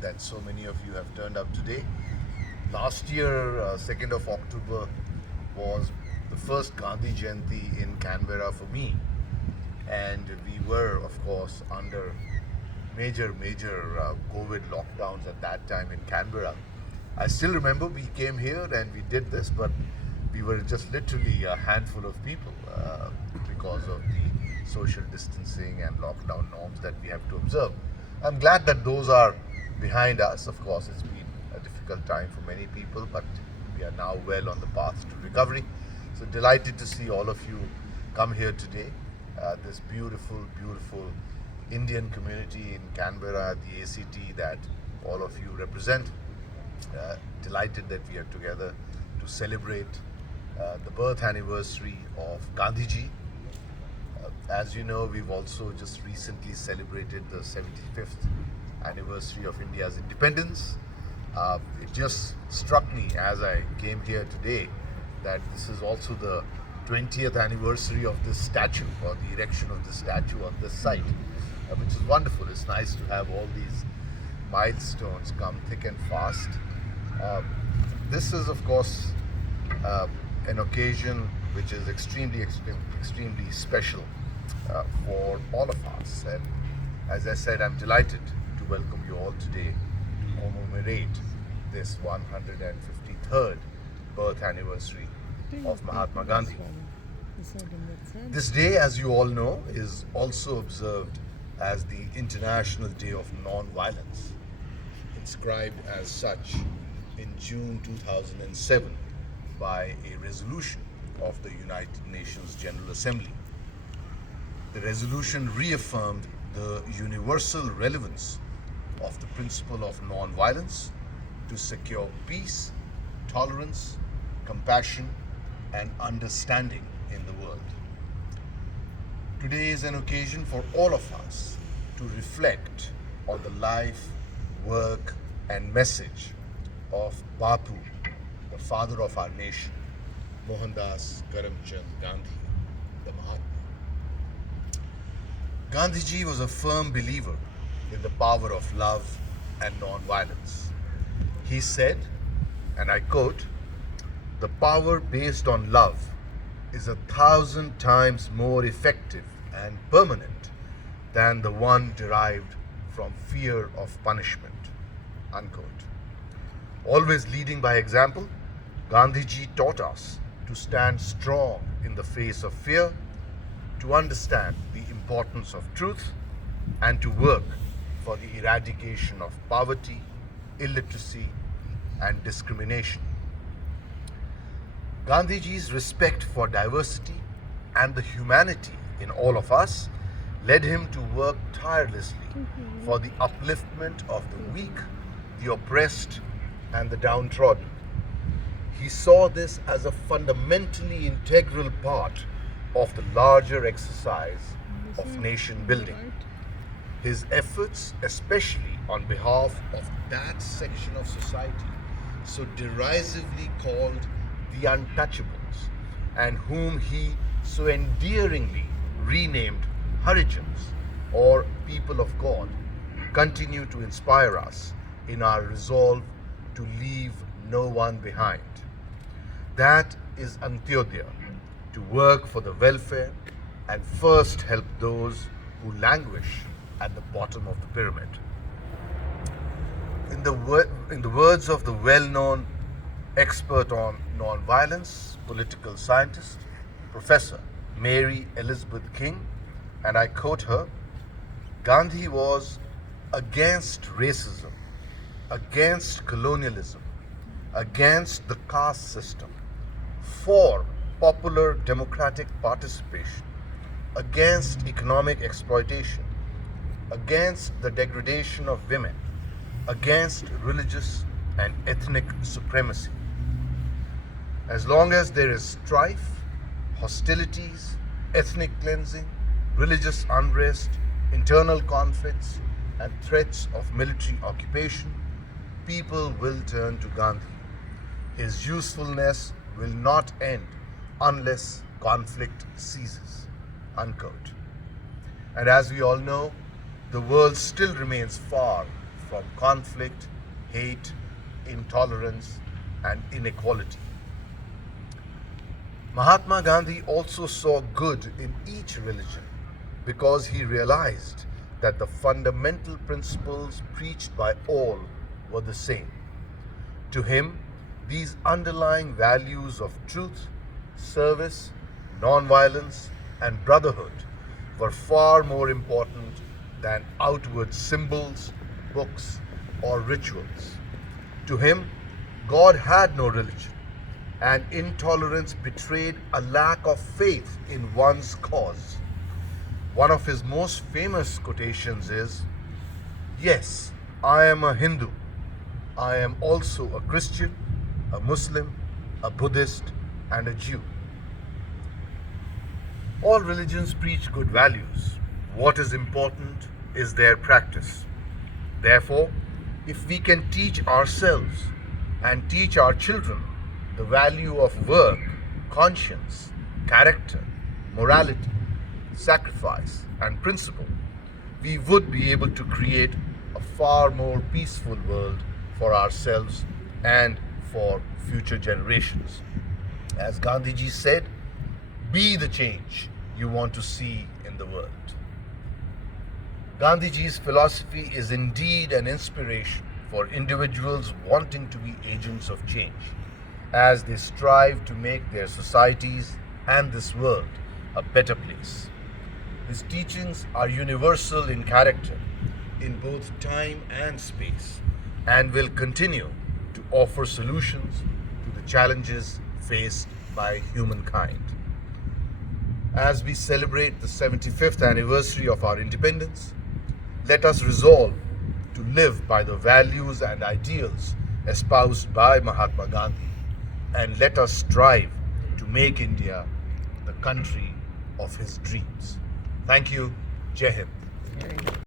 that so many of you have turned up today. Last year, 2nd of October, was the first Gandhi Jayanti in Canberra for me, and we were, of course, under major COVID lockdowns at that time in Canberra. I still remember we came here and we did this, but we were just literally a handful of people because of the social distancing and lockdown norms that we have to observe. I'm glad that those are behind us. Of course, it's been a difficult time for many people, but we are now well on the path to recovery. So delighted to see all of you come here today. This beautiful Indian community in Canberra, the ACT that all of you represent. Delighted that we are together to celebrate the birth anniversary of Gandhiji. As you know, we've also just recently celebrated the 75th anniversary of India's independence. It just struck me as I came here today that this is also the 20th anniversary of this statue, or the erection of the statue on this site, which is wonderful. It's nice to have all these milestones come thick and fast. This is, of course, an occasion which is extremely special for all of us. And as I said, I'm delighted to welcome you all today to commemorate this 153rd birth anniversary of Mahatma Gandhi. This day, as you all know, is also observed as the International Day of Non-Violence, inscribed as such in June 2007 by a resolution of the United Nations General Assembly. The resolution reaffirmed the universal relevance of the principle of non-violence to secure peace, tolerance, compassion, and understanding in the world. Today is an occasion for all of us to reflect on the life, work, and message of Bapu, the father of our nation, Mohandas Karamchand Gandhi, the Mahatma. Gandhiji was a firm believer in the power of love and non-violence. He said, and I quote, "The power based on love is 1,000 times more effective and permanent than the one derived from fear of punishment," unquote. Always leading by example, Gandhiji taught us to stand strong in the face of fear, to understand the importance of truth, and to work for the eradication of poverty, illiteracy, and discrimination. Gandhiji's respect for diversity and the humanity in all of us led him to work tirelessly for the upliftment of the weak, the oppressed, and the downtrodden. He saw this as a fundamentally integral part of the larger exercise of nation building. His efforts, especially on behalf of that section of society so derisively called the untouchables, and whom he so endearingly renamed Harijans, or people of God, continue to inspire us in our resolve to leave no one behind. That is Antyodaya, to work for the welfare and first help those who languish at the bottom of the pyramid. In the words of the well-known expert on non-violence, political scientist, Professor Mary Elizabeth King, and I quote her, "Gandhi was against racism, against colonialism, against the caste system, for popular democratic participation, against economic exploitation, against the degradation of women, against religious and ethnic supremacy. As long as there is strife, hostilities, ethnic cleansing, religious unrest, internal conflicts, and threats of military occupation, people will turn to Gandhi. His usefulness will not end unless conflict ceases," unquote. And as we all know, the world still remains far from conflict, hate, intolerance, and inequality. Mahatma Gandhi also saw good in each religion because he realized that the fundamental principles preached by all were the same. To him, these underlying values of truth, service, nonviolence, and brotherhood were far more important than outward symbols, books, or rituals. To him, God had no religion, and intolerance betrayed a lack of faith in one's cause. One of his most famous quotations is, "Yes, I am a Hindu. I am also a Christian, a Muslim, a Buddhist, and a Jew." All religions preach good values. What is important is their practice. Therefore, if we can teach ourselves and teach our children the value of work, conscience, character, morality, sacrifice, and principle, we would be able to create a far more peaceful world for ourselves and for future generations. As Gandhiji said, be the change you want to see in the world. Gandhiji's philosophy is indeed an inspiration for individuals wanting to be agents of change as they strive to make their societies and this world a better place. His teachings are universal in character, in both time and space, and will continue to offer solutions to the challenges faced by humankind. As we celebrate the 75th anniversary of our independence, let us resolve to live by the values and ideals espoused by Mahatma Gandhi, and let us strive to make India the country of his dreams. Thank you. Jai Hind.